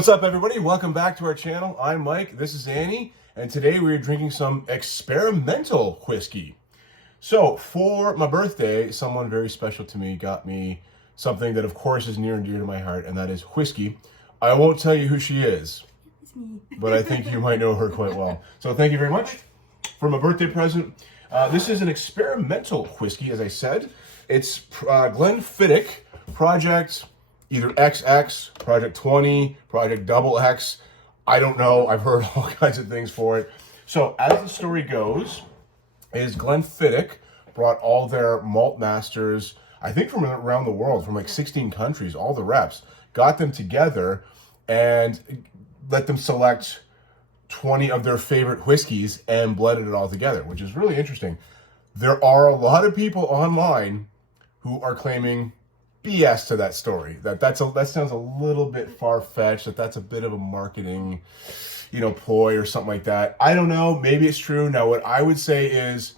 What's up, everybody? Welcome back to our channel. I'm Mike, this is Annie, and today we're drinking some experimental whiskey. So, for my birthday, someone very special to me got me something that, of course, is near and dear to my heart, and that is whiskey. I won't tell you who she is, but I think you might know her quite well. So, thank you very much for my birthday present. This is an experimental whiskey, as I said. It's Glenfiddich Project either XX, Project 20, Project XX. I don't know. I've heard all kinds of things for it. So as the story goes, is Glenfiddich brought all their malt masters, I think from around the world, from like 16 countries, all the reps, got them together and let them select 20 of their favorite whiskeys and blended it all together, which is really interesting. There are a lot of people online who are claiming BS to that story. That sounds a little bit far-fetched, that's a bit of a marketing, ploy or something like that. I don't know, maybe it's true. Now, what I would say is,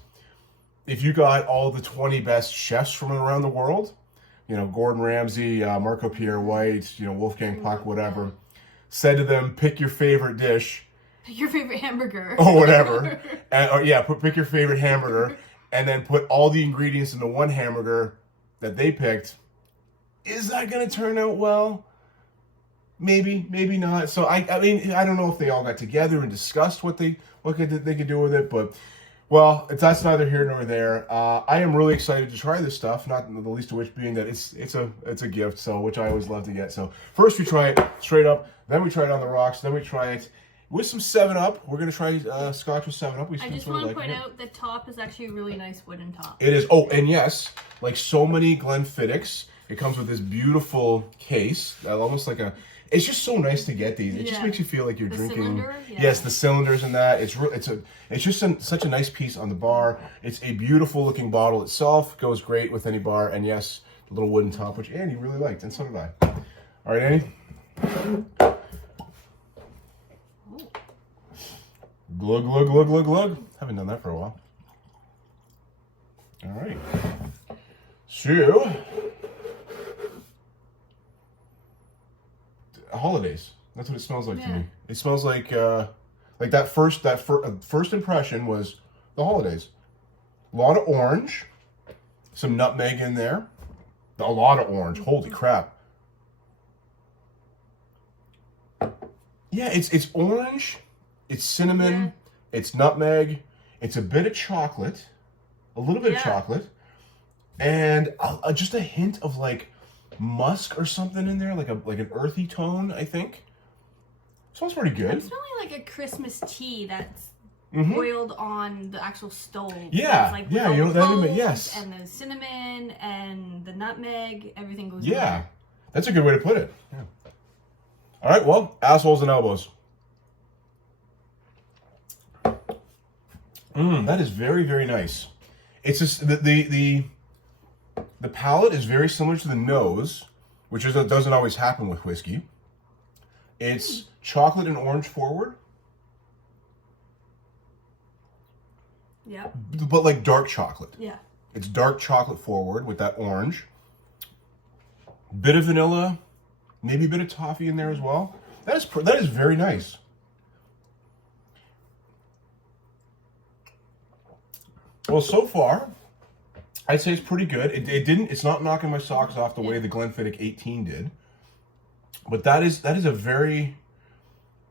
if you got all the 20 best chefs from around the world, Gordon Ramsay, Marco Pierre White, Wolfgang Puck, whatever, said to them, pick your favorite dish. Pick your favorite hamburger. Or whatever. Pick your favorite hamburger, and then put all the ingredients into one hamburger that they picked. Is that going to turn out well? Maybe, maybe not. So I mean, I don't know if they all got together and discussed what they could do with it, but well, that's neither here nor there. I am really excited to try this stuff. Not the least of which being that it's a gift, so which I always love to get. So first we try it straight up, then we try it on the rocks, then we try it with some 7-Up. We're going to try Scotch with 7-Up. I just want to point out the top is actually a really nice wooden top. It is. Oh, and yes, like so many Glenfiddichs, it comes with this beautiful case, almost like a. It's just so nice to get these. It just makes you feel like you're drinking. Cylinder? Yeah. Yes, the cylinders and that. It's just such a nice piece on the bar. It's a beautiful looking bottle itself. Goes great with any bar. And yes, the little wooden top, which Annie really liked, and so did I. All right, Annie. Glug, glug, glug, glug, glug. Haven't done that for a while. All right. So, holidays. That's what it smells like to me. It smells like that first impression was the holidays. A lot of orange, some nutmeg in there. A lot of orange. Holy crap. Yeah, it's orange. It's cinnamon, it's nutmeg, it's a bit of chocolate, a little bit of chocolate, and just a hint of like musk or something in there, like an earthy tone, I think. Smells pretty good. I'm smelling like a Christmas tea that's boiled on the actual stove. Yeah, like yes. And the cinnamon and the nutmeg, everything goes in Yeah, there. That's a good way to put it. Yeah. All right, well, assholes and elbows. That is very, very nice. It's just the palate is very similar to the nose, which doesn't always happen with whiskey. It's chocolate and orange forward. Yeah. But like dark chocolate. Yeah. It's dark chocolate forward with that orange. Bit of vanilla, maybe a bit of toffee in there as well. That is very nice. Well, so far, I'd say it's pretty good. It's not knocking my socks off the way the Glenfiddich 18 did. But that is a very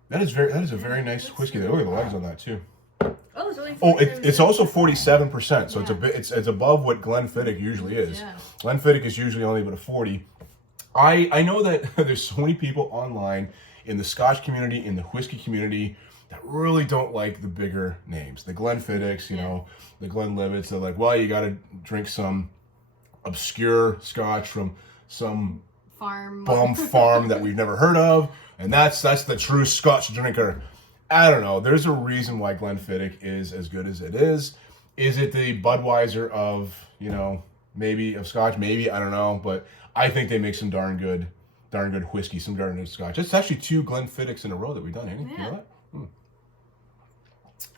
nice whiskey. Look at the legs on that too. Oh, it's only it's also 47%, so it's above what Glenfiddich usually is. Yeah. Glenfiddich is usually only about a 40. I know that there's so many people online in the Scotch community, in the whiskey community, that really don't like the bigger names. The Glenfiddichs, the Glenlivets. They're like, well, you got to drink some obscure Scotch from some bum farm that we've never heard of, and that's the true Scotch drinker. I don't know. There's a reason why Glenfiddich is as good as it is. Is it the Budweiser of, maybe of Scotch? Maybe, I don't know, but I think they make some darn good whiskey, some darn good Scotch. It's actually 2 Glenfiddichs in a row that we've done, Annie. Yeah. You know that?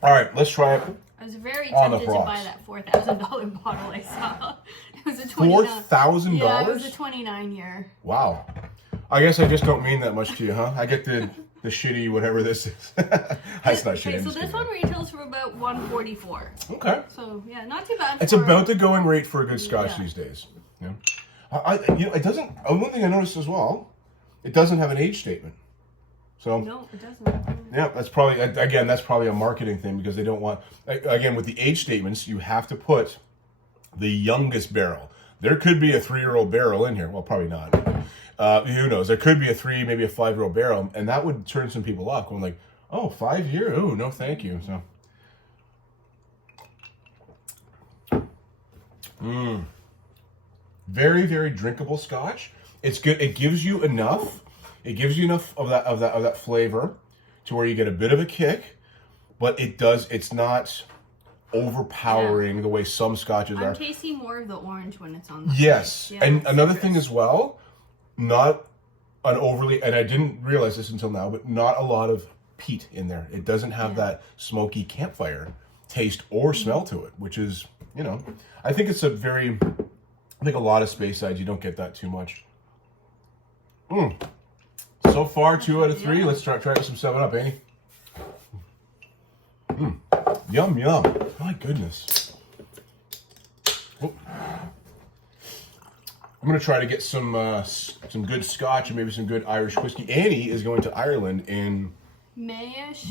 All right, let's try it. I was very tempted to buy that $4,000 bottle I saw. It was a $4,000? $4,000? Yeah, it was a 29 year. Wow. I guess I just don't mean that much to you, huh? I get the shitty whatever this is. That's not shitty. Okay, so this one retails for about $144. Okay. So yeah, not too bad. It's about the going rate for a good Scotch Yeah. these days. Yeah. It doesn't. One thing I noticed as well, it doesn't have an age statement. So No, it doesn't. yeah, that's probably a marketing thing because they don't want. Again, with the age statements, you have to put the youngest barrel. There could be a 3-year-old barrel in here. Well, probably not. Who knows? There could be a 3, maybe a 5-year-old barrel, and that would turn some people off. Going like, oh, 5 year? Oh, no, thank you. So, very, very drinkable Scotch. It's good. It gives you enough. It gives you enough of that flavor to where you get a bit of a kick, but it's not overpowering the way some Scotches are. I'm tasting more of the orange when it's on the Yes, Yeah, and another citrus. thing as well, not an overly, and I didn't realize this until now, but not a lot of peat in there. It doesn't have that smoky campfire taste or smell to it, which is, I think it's I think a lot of space sides, you don't get that too much. So far, 2 out of 3. Let's try with some 7-Up, Annie. Yum, yum. My goodness. Oh. I'm going to try to get some good Scotch and maybe some good Irish whiskey. Annie is going to Ireland in Mayish,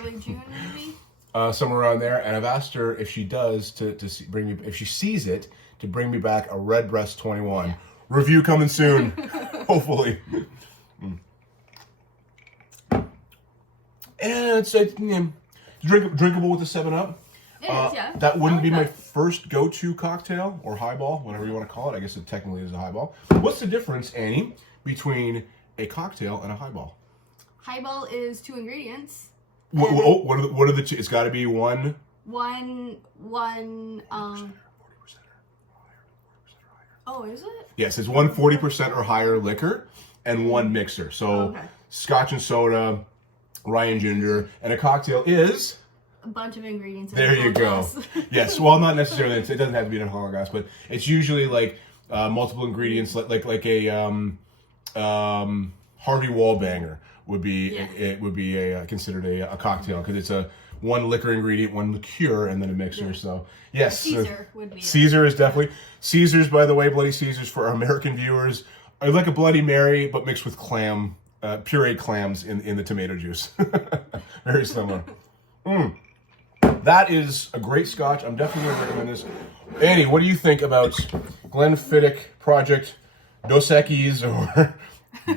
early June maybe. Somewhere around there, and I've asked her if she does bring me, if she sees it, to bring me back a Redbreast 21. Review coming soon, hopefully. And it's drinkable with the 7-Up. It is, yeah. That wouldn't be my that. first go-to cocktail or highball, whatever you want to call it. I guess it technically is a highball. What's the difference, Annie, between a cocktail and a highball? Highball is 2 ingredients. What are the two? It's got to be one. Oh, is it? Yes, it's 140% or higher liquor and one mixer. So Scotch and soda, rye and ginger, and a cocktail is a bunch of ingredients. There you go. Yes, well, not necessarily. It doesn't have to be in a tall glass, but it's usually like multiple ingredients, like a Harvey Wallbanger would be. Yeah. It would be considered a cocktail because it's a one liquor ingredient, one liqueur, and then a mixer. Yeah. So yes, Caesar would be. Caesar is definitely Caesars. By the way, Bloody Caesars for our American viewers are like a Bloody Mary, but mixed with pureed clams in the tomato juice. Very similar. That is a great Scotch. I'm definitely going to recommend this. Annie, what do you think about Glenfiddich Project Dos Equis or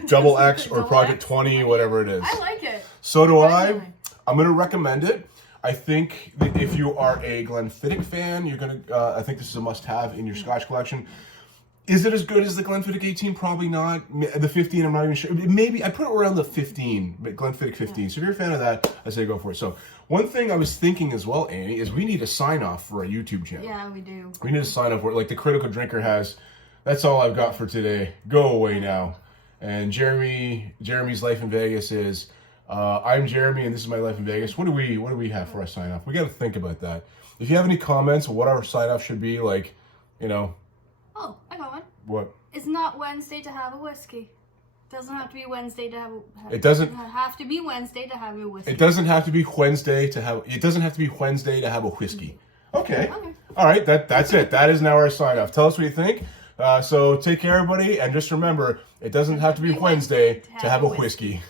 Double X or Project 20, whatever it is? I like it. So do I. I'm going to recommend it. I think that if you are a Glenfiddich fan, you're going to. I think this is a must-have in your Scotch collection. Is it as good as the Glenfiddich 18? Probably not. The 15, I'm not even sure. Maybe I put it around the 15, but Glenfiddich 15. So if you're a fan of that, I say go for it. So one thing I was thinking as well, Annie, is we need a sign-off for our YouTube channel. Yeah, we do. We need a sign-off where, like the Critical Drinker has, that's all I've got for today. Go away now. And Jeremy's Life in Vegas is, I'm Jeremy and this is my life in Vegas. What do we have for our sign-off? We got to think about that. If you have any comments on what our sign-off should be, like, Oh, I got one. What? It's not Wednesday to have a whiskey. Doesn't have to be Wednesday to have. It doesn't have to be Wednesday to have a whiskey. It doesn't have to be Wednesday to have. It doesn't have to be Wednesday to have a whiskey. Okay. All right. That's it. That is now our sign off. Tell us what you think. So take care, everybody, and just remember, it doesn't have to be Wednesday to have a whiskey.